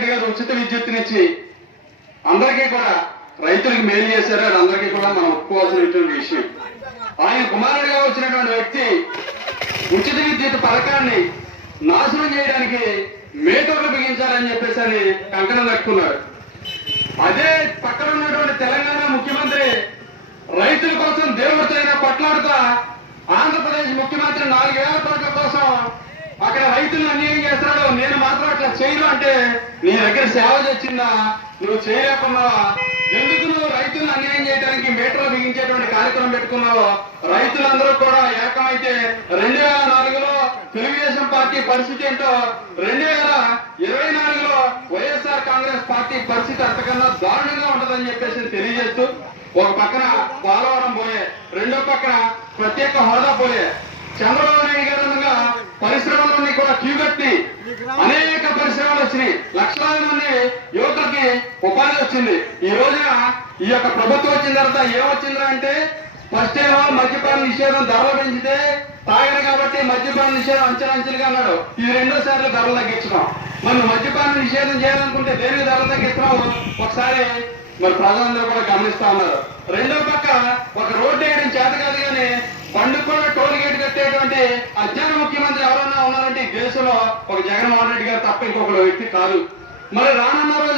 రెడ్డి గారు ఉచిత విద్యుత్తునిచ్చి అందరికీ కూడా రైతులకు మేలు చేశారు. అది అందరికీ కూడా మనం ఒప్పుకోవాల్సినటువంటి విషయం. ఆయన కుమారుడిగా వచ్చినటువంటి వ్యక్తి ఉచిత విద్యుత్ పథకాన్ని నాశనం చేయడానికి మేటోలు బిగించాలని చెప్పేసి అని కంకణం కట్టుకున్నారు. అదే పక్కన ఉన్నటువంటి తెలంగాణ ముఖ్యమంత్రి రైతుల కోసం దేవుడితో అయినా ఆంధ్రప్రదేశ్ ముఖ్యమంత్రి నాలుగేళ్ళ పథకం కోసం అక్కడ రైతులను అన్యాయం చేస్తున్నాడు నేను మాత్రం అట్లా చేయను అంటే నీ దగ్గర సేవ తెచ్చిందా? నువ్వు చేయలేకున్నావా ఎందుకు నువ్వు రైతులు అన్యాయం చేయడానికి మీటర్ బిగించేటువంటి కార్యక్రమం పెట్టుకున్నావు? రైతులందరూ కూడా ఏకమైతే రెండు వేల నాలుగులో తెలుగుదేశం పార్టీ పరిస్థితి ఏంటో రెండు వేల ఇరవై నాలుగులో వైఎస్ఆర్ కాంగ్రెస్ పార్టీ పరిస్థితి అంతకన్నా దారుణంగా ఉంటుందని చెప్పేసి తెలియజేస్తూ ఒక పక్కన పోలవరం పోయే రెండో పక్కన ప్రత్యేక హోదా పోయే. చంద్రబాబు నాయుడు గారు పరిశ్రమలన్నీ కూడా క్యూ అనేక పరిశ్రమలు వచ్చినాయి. లక్షలాది మంది యువకులకి ఉపాధి వచ్చింది. ఈ రోజున ఈ యొక్క ప్రభుత్వం వచ్చిన తర్వాత ఏమొచ్చిందా అంటే ఫస్ట్ ఏమో మద్యపాన నిషేధం ధరలు పెంచితే తాగరు కాబట్టి మద్యపాన నిషేధం అంచెలంచెలుగా అన్నాడు. ఈ రెండో సార్లు ధరలు తగ్గించడం మనం మద్యపాన నిషేధం చేయాలనుకుంటే దేనికి ధరలు తగ్గిస్తున్నాం ఒకసారి మరి ప్రజలందరూ కూడా గమనిస్తా ఉన్నారు. రెండో పక్క ఒక రోడ్డు వేయడం చేత కాదు కానీ బండి కూడా టోల్ గేట్ కట్టేటువంటి అజ్ఞాన ముఖ్యమంత్రి దేశంలో ఒక జగన్మోహన్ రెడ్డి గారు తప్ప ఇంకొక వ్యక్తి కాదు. మరి రానున్న